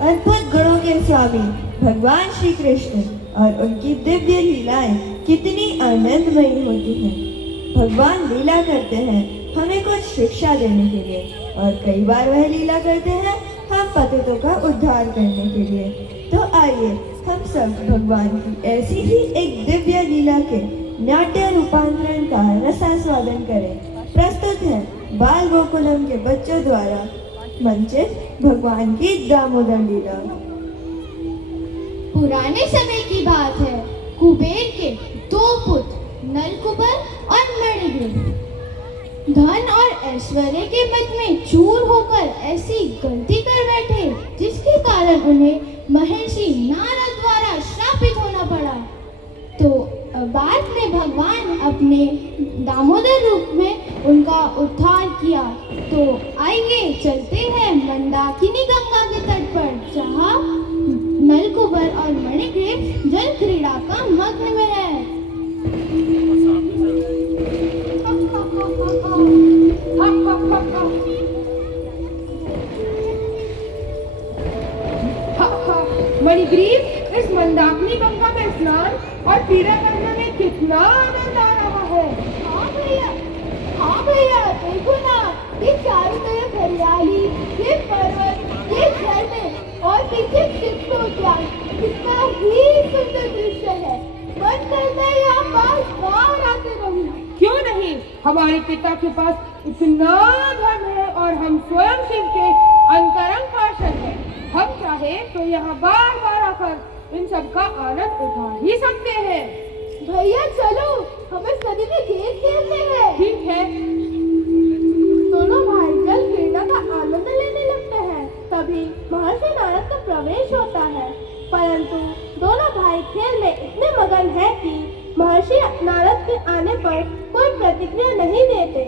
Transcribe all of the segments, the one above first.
अद्भुत गुणों के स्वामी भगवान श्री कृष्ण और उनकी दिव्य लीलाएं कितनी आनंदमयी होती हैं। भगवान लीला करते हैं हमें कुछ शिक्षा देने के लिए, और कई बार वह लीला करते हैं हम पतितों का उद्धार करने के लिए। तो आइए हम सब भगवान की ऐसी ही एक दिव्य लीला के नाट्य रूपांतरण का रसास्वादन करें। प्रस्तुत है बाल गोकुलम के बच्चों द्वारा मंचित भगवान की दामोदर लीला। पुराने समय की बात है। कुबेर के दो पुत्र नलकुबर और मणिग्रीव धन और ऐश्वर्य के मद में चूर होकर ऐसी गलती कर बैठे जिसके कारण उन्हें महर्षि नारद द्वारा शापित होना पड़ा। तो बाद में भगवान अपने दामोदर रूप में उनका उद्धार किया। तो आइए चलते हैं मंदाकिनी गंगा के तट पर, जहाँ नलकुबर और मणिग्रीव जल क्रीड़ा का मग्न में है। मणिग्रीव, इस मंदाकिनी गंगा में स्नान और क्रीड़ा करने में कितना आनंद आ रहा है। हाँ भैया, देखो ना, ये चारों तरफ हरियाली, ये पर्वत, ये झरने और पीछे शिक्षो उद्यान, कितना ही सुंदर दृश्य है। मन करता है यहाँ पास बार आते रहूं। क्यों नहीं, हमारे पिता के पास इतना धन है और हम स्वयं शिव के अंतरंग पार्षद हैं। हम चाहे तो यहाँ बार बार आकर इन सब का आनंद उठा ही सकते हैं। भैया चलो, हमें सभी में खेल खेलते हैं। ठीक है। दोनों भाई जल क्रीड़ा का आनंद लेने लगते हैं। तभी महर्षि नारद का प्रवेश होता है, परंतु दोनों भाई खेल में इतने मगन हैं कि महर्षि नारद के आने पर कोई प्रतिक्रिया नहीं देते।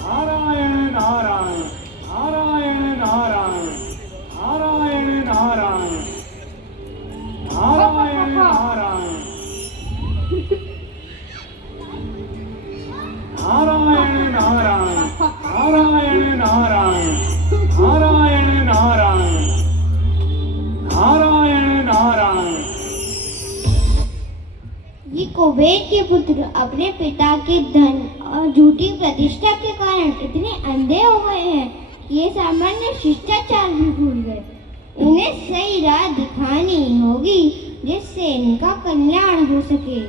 नारायण नारायण नारायण नारायण नारायण नारायण नारायण नारायण नारायण नारायण नारायण नारायण नारायण नारायण नारायण नारायण। ये कुबेर के पुत्र अपने पिता के धन और झूठी प्रतिष्ठा के कारण इतने अंधे हो गए हैं कि ये सामान्य शिष्टाचार भी भूल गए। इन्हें सही राह दिखानी होगी जिससे इनका कल्याण हो सके।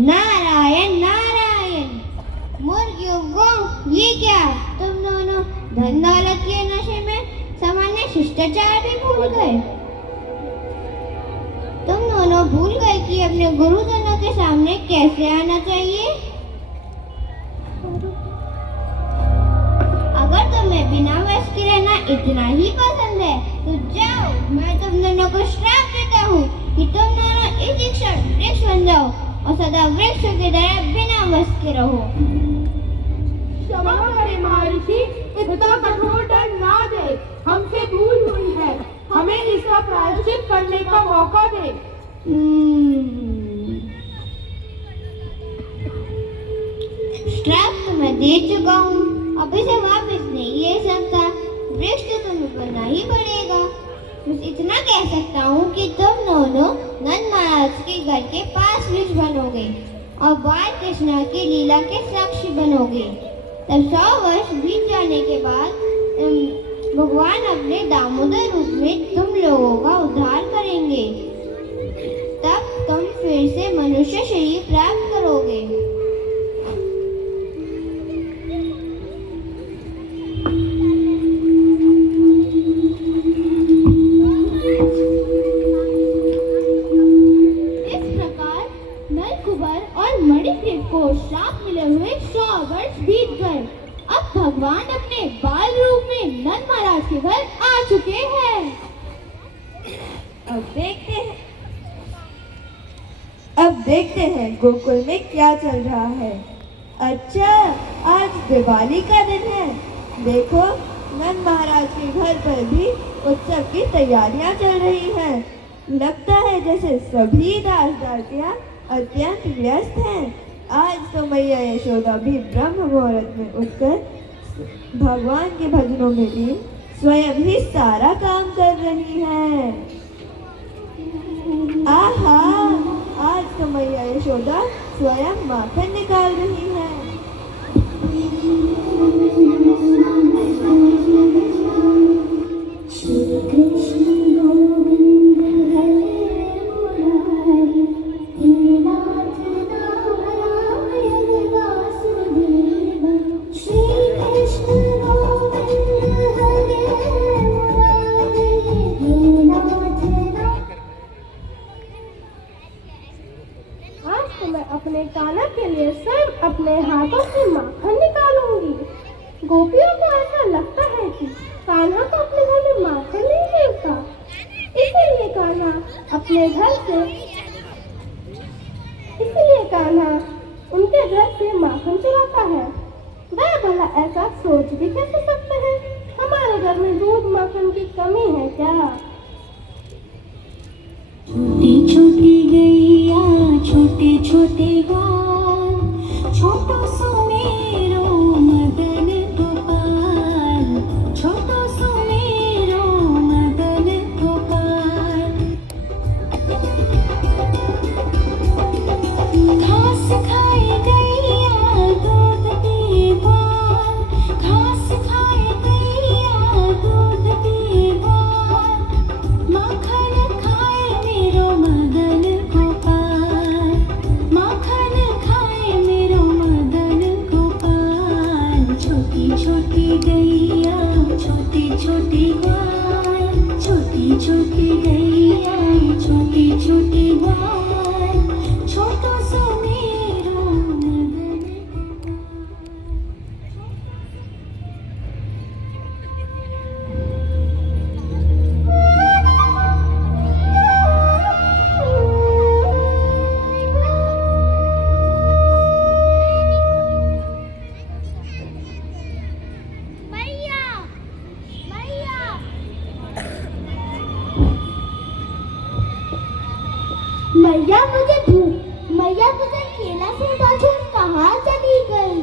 नारायण नारायण। मूर्खों को ये क्या, तुम दोनों धन दौलत के नशे में सामान्य शिष्टाचार भी भूल गए। तुम दोनों भूल गए कि अपने गुरुजनों के सामने कैसे आना चाहिए। अगर तुम्हें बिना वश के रहना इतना ही पसंद है तो जाओ, मैं तुम दोनों को श्राप देता हूँ कि तुम दोनों इसी क्षण वृक्ष बन जाओ और सदा वृक्ष की तरह बिना वश के रहो। क्षमा करें महर्षि, इतना कठोर दंड ना दे, हमसे भूल हुई है, हमें इसका प्रायश्चित करने का मौका दे। श्राप तो मैं दे चुका हूँ, अब इसे वापस नहीं ले सकता। वृक्ष तो तुम्हें बनना ही पड़ेगा। बस इतना कह सकता हूँ कि तुम दोनों नंद महाराज के घर के पास वृक्ष बनोगे और बाल कृष्णा की लीला के साक्षी बनोगे। तब 100 वर्ष बीत जाने के बाद भगवान अपने दामोदर रूप में तुम लोगों का उद्धार करेंगे। तब तुम फिर से मनुष्य शरीर प्राप्त करोगे। इस प्रकार नलकुबर और मणिग्रीव को श्राप मिले हुए 100 वर्ष बीत गए। अब भगवान अपने बाल रूप में नंद महाराज के घर आ चुके हैं। अब देखते हैं गोकुल में क्या चल रहा है। अच्छा, आज दिवाली का दिन है। देखो, नंद महाराज के घर पर भी उत्सव की तैयारियां चल रही हैं। लगता है जैसे सभी दास दासियां अत्यंत व्यस्त हैं। आज तो मैया यशोदा भी ब्रह्म मुहूर्त में उठकर भगवान के भजनों में लीन स्वयं ही सारा काम कर रही है। आहा, आज तो मैया यशोदा स्वयं माखन निकाल रही है। श्री कृष्ण गोविंद हरे मुरारी, हे नाथ नारायण वासुदेव। श्री कृष्ण गोविंद हरे मुरारी, हे नाथ आज तो मैं अपने कान्हा के लिए स्वयं अपने हाथों से माखन निकालूंगी। गोपियों को ऐसा लगता है कि कान्हा तो अपने घर में माखन नहीं मिलता, इसीलिए कान्हा उनके घर से माखन चुराता है। वह भला ऐसा सोच भी कैसे सकते हैं? हमारे घर में दूध माखन की कमी है क्या? छोटी छोटी गैया छोटे छोटे ग्वाल, छोटो सुमेरो मदन गोपाल, छोटो सुमेरो मदन गोपाल। घास खाए गैया दूध पिए ग्वाल, घास खाए गैया दूध पिए ग्वाल। माखन खाए मेरो मदन गोपाल, माखन खाए मेरो मदन गोपाल। छोटी छोटी गैया छोटी छोटी ग्वाल, छोटी छोटी गैया छोटी छोटी ग्वाल, छोटो सो मेरो मदन मैया मैया मुझे केला से बाजू कहाँ चली गई?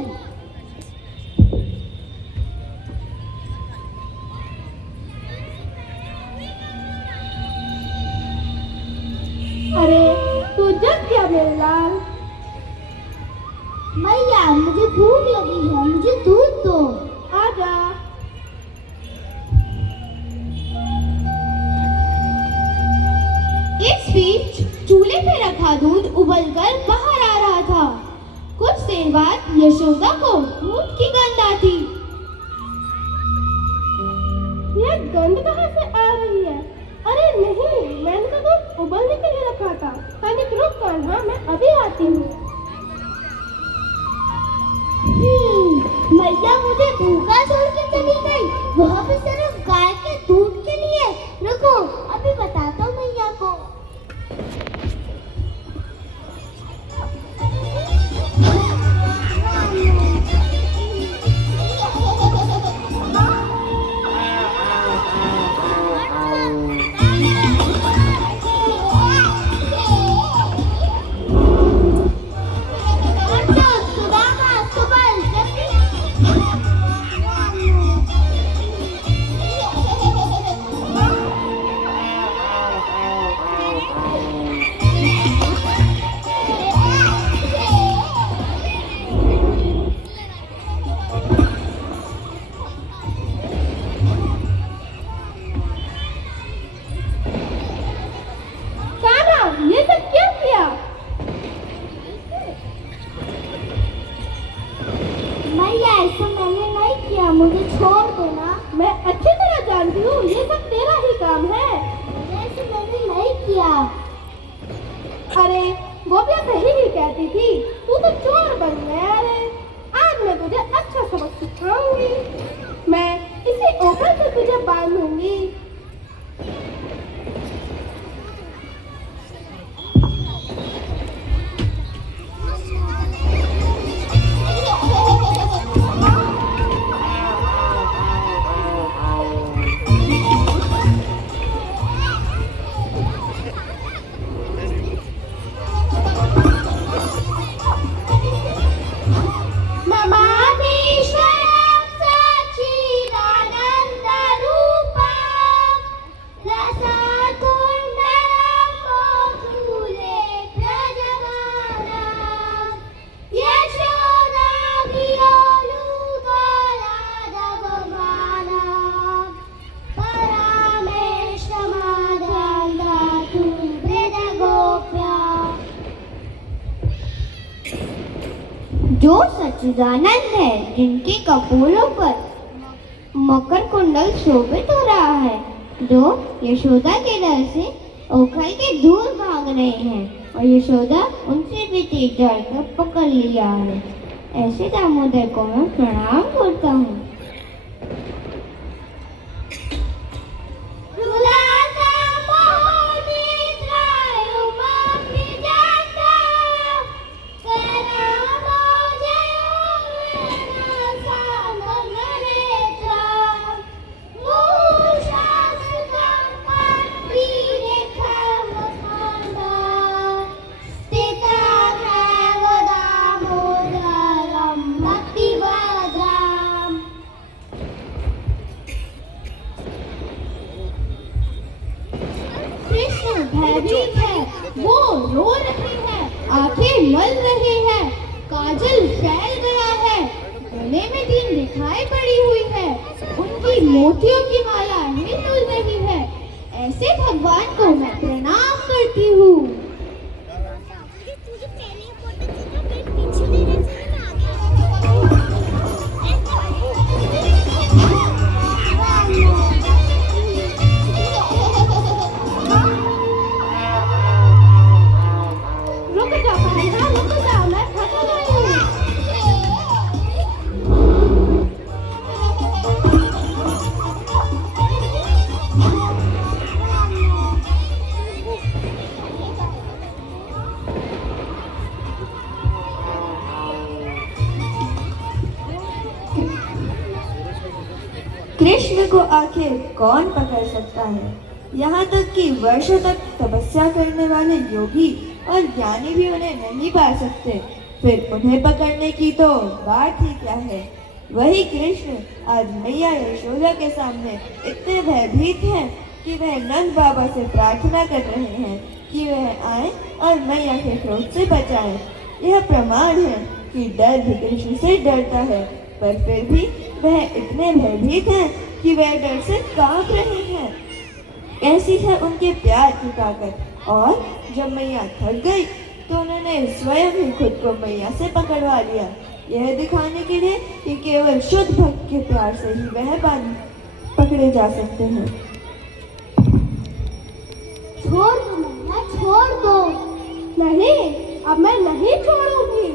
अरे तू जग क्या मेरे लाल? मैया मुझे भूख लगी है, मुझे दूध दो। आजा। इस बीच चूल्हे पे रखा दूध उबलकर बाहर आ रहा था। कुछ देर बाद यशोदा को दूध की गंध आती। यह गंध कहाँ से आ रही है? अरे नहीं, मैंने तो दूध उबलने के लिए रखा था। तनिक रुक कान्हा, मैं अभी आती हूँ। मैया मुझे भूखा छोड़ के चली गई, वह भी सिर्फ गाय के दूध के लिए। रुको, अभी बताता हूँ मैया को। ये सब क्या किया? मैया ऐसा मैंने नहीं किया, मुझे छोड़ दो ना। मैं अच्छी तरह जानती हूँ, ये सब तेरा ही काम है। ऐसा मैंने नहीं किया। अरे गोपिया सही ही कहती थी, तू तो चोर बन गया रे। आज मैं तुझे अच्छा सबक सिखाऊंगी। मैं इसी ओखल से तुझे बांधूंगी। सच्चिदानंद है जिनके कपोलों पर मकर कुंडल शोभित हो रहा है, जो यशोदा के डर से उखल के दूर भाग रहे हैं और यशोदा उनसे भी तेज जाकर पकड़ लिया है। ऐसे दामोदर को मैं प्रणाम करता हूँ। भयभीत है, वो रो रही है, आंखें मल रही है, काजल फैल गया है, गले में दिन दिखाई पड़ी हुई है, उनकी मोतियों की माला हिल रही है। ऐसे भगवान को मैं प्रणाम करती हूँ। कृष्ण को आखिर कौन पकड़ सकता है? यहाँ तक कि वर्षों तक तपस्या करने वाले योगी और ज्ञानी भी उन्हें नहीं पा सकते, फिर उन्हें पकड़ने की तो बात ही क्या है। वही कृष्ण आज मैया यशोदा के सामने इतने भयभीत हैं कि वह नंद बाबा से प्रार्थना कर रहे हैं कि वह आए और मैया के क्रोध से बचाए। यह प्रमाण है कि डर भी कृष्ण से डरता है, पर फिर भी वह इतने भयभीत हैं कि वह डर से कांप रहे हैं। ऐसी है उनके प्यार की ताकत। और जब मैया थक गई तो उन्होंने स्वयं ही खुद को मैया से पकड़वा लिया, यह दिखाने के लिए कि केवल शुद्ध भक्त के प्यार से ही वह पकड़े जा सकते हैं। छोड़ दो मैया, छोड़ दो। नहीं, अब मैं नहीं छोड़ूंगी।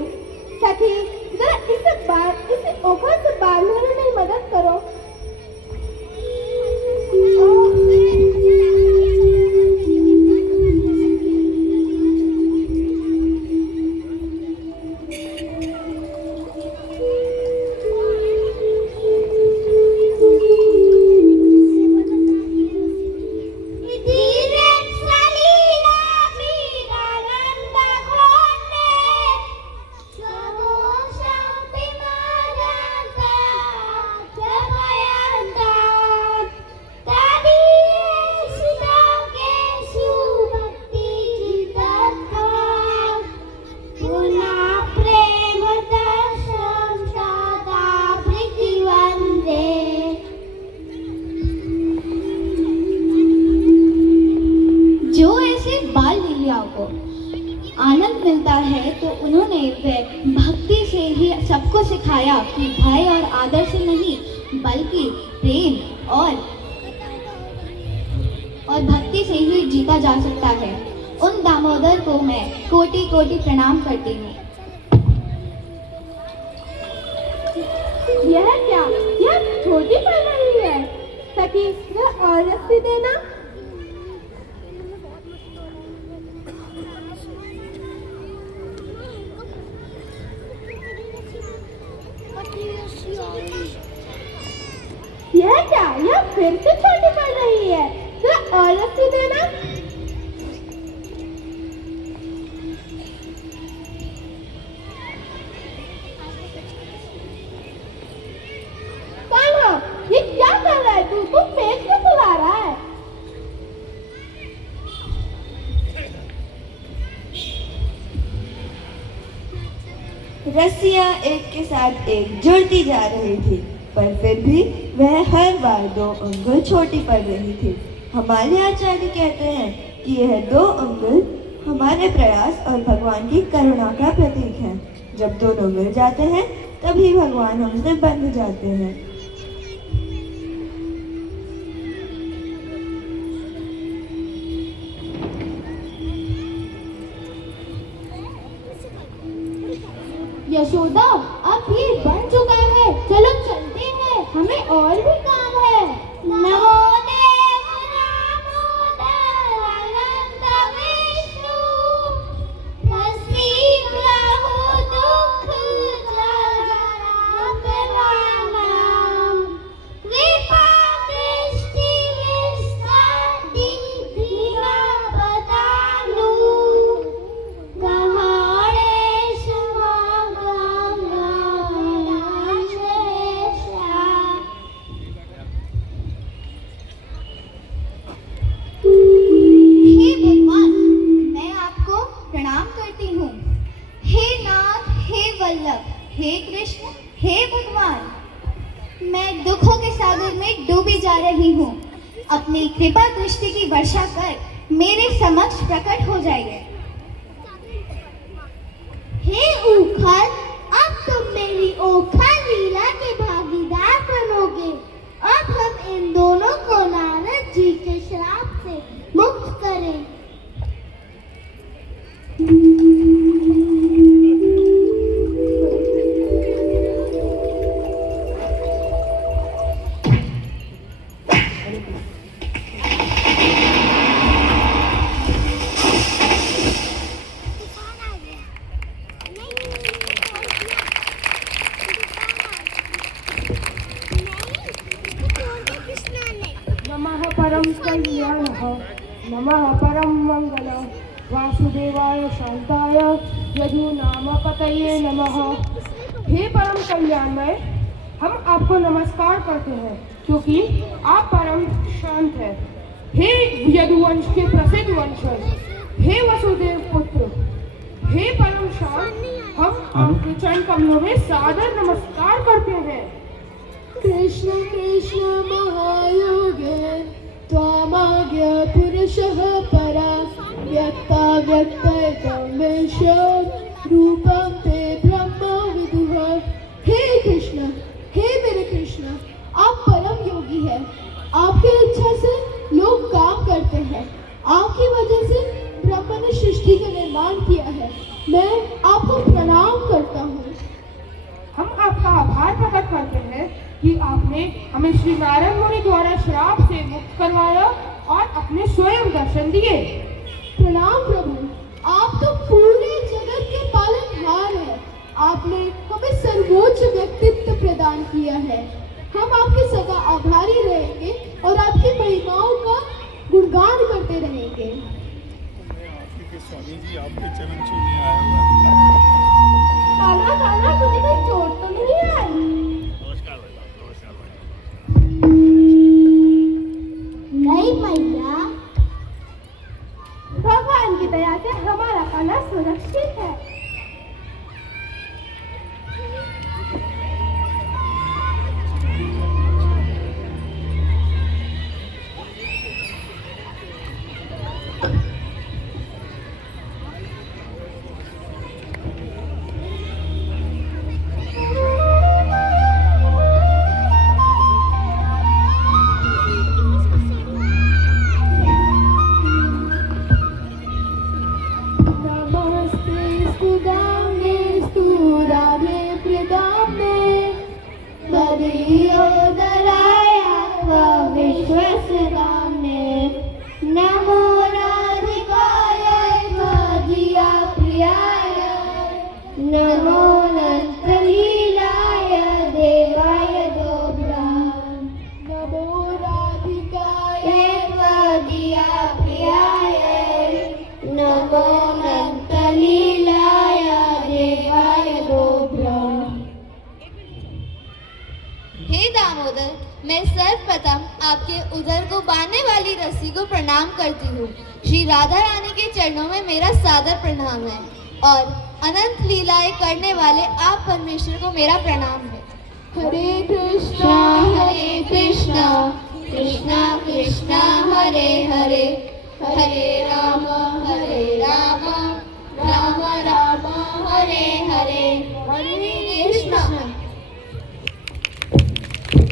सखी, जरा इसे ओखल से बांधने में मेरी मदद करो। आनंद मिलता है तो उन्होंने भक्ति से ही सबको सिखाया कि भय और आदर से नहीं बल्कि प्रेम और भक्ति से ही जीता जा सकता है। उन दामोदर को मैं कोटि कोटि प्रणाम करती हूँ। यह क्या? यह छोटी पड़ रही है। सखी, यह और रस्सी देना। यह क्या? यह फिर से छोटी पड़ रही है। जरा और रस्सी देना। कान्हा, ये क्या कर रहा है तू? पेट क्यों फुला रहा है? रस्सियां एक के साथ एक जुड़ती जा रही थी, पर फिर भी वह हर बार 2 अंगुल छोटी पड़ रही थी। हमारे आचार्य कहते हैं कि यह 2 अंगुल हमारे प्रयास और भगवान की करुणा का प्रतीक है। जब दोनों मिल जाते हैं तभी भगवान हमसे बंध जाते हैं। यशोदा, अब ये बन चुका है, चलो चलते हैं, हमें और भी काम है। नमो देव दामोदर अनंत विष्णु, नसीब रहो दुख जगराम, कृपा दृष्टि विस्तार दीवा बतालू, गहाड़े समागम हे भगवान, मैं आपको प्रणाम करती हूँ। हे नाथ, हे वल्लभ, हे कृष्ण, हे भगवान, मैं दुखों के सागर में डूबी जा रही हूँ। अपनी कृपा दृष्टि की वर्षा कर मेरे समक्ष प्रकट हो जाइए। हे उखल, अब तुम मेरी ओखल लीला के भागीदार बनोगे। अब हम इन दोनों को नारद जी के श्राप से मुक्त करें। नमः परम कल्याणः, नमः परम मंगलः, वासुदेवाय शांताय यदुनामपतये नमः। हे परम कल्याणमय, हम आपको नमस्कार करते हैं क्योंकि आप परम शांत हैं। हे यदुवंश के प्रसिद्ध वंशज, हे वसुदेव पुत्र, हे परम शांत, हम आपके चरण कमलों में सादर नमस्कार करते हैं। कृष्ण कृष्ण महायोगे त्वामाज्ञ पुरुषः परा, व्यक्ताव्यक्तमेष रूपं ते ब्रह्म विदुः। हे कृष्ण, हे मेरे कृष्ण, आप परम योगी हैं। आपकी इच्छा से लोग काम करते हैं। आपकी वजह से ब्रह्म ने सृष्टि का निर्माण किया है। मैं आपको प्रणाम करता हूँ। हम आपका आभार प्रकट करते हैं कि आपने हमें श्री नारायण मुनि द्वारा श्राप से मुक्त करवाया और अपने स्वयं दर्शन दिए। प्रणाम प्रभु, आप तो पूरे जगत के पालनहार हैं। आपने हमें सर्वोच्च व्यक्तित्व प्रदान किया है। हम आपके सदा आभारी रहेंगे और आपकी महिमाओं का गुणगान करते रहेंगे। स्वामी जी आपके चरण छूने आया हुआ था। काला काला, तुझे कोई चोट तो नहीं आई? नमस्कार भाई। नहीं मैया, भगवान की दया से हमारा काला सुरक्षित है। नमो राधिकाय त्वदीया प्रियाय, नमो नंदलीलाय देवाय दोभ्राम, नमो राधिकाय त्वदीया प्रियाय, नमो नंदलीलाय देवाय दोभ्राम। हे दामोदर, मैं सर्वप्रथम आपके उदर को बांधने वाली रस्सी को प्रणाम करती हूँ। श्री राधा रानी के चरणों में मेरा सादर प्रणाम है और अनंत लीलाएं करने वाले आप परमेश्वर को मेरा प्रणाम है। हरे कृष्णा हरे कृष्णा कृष्णा कृष्णा हरे हरे, हरे राम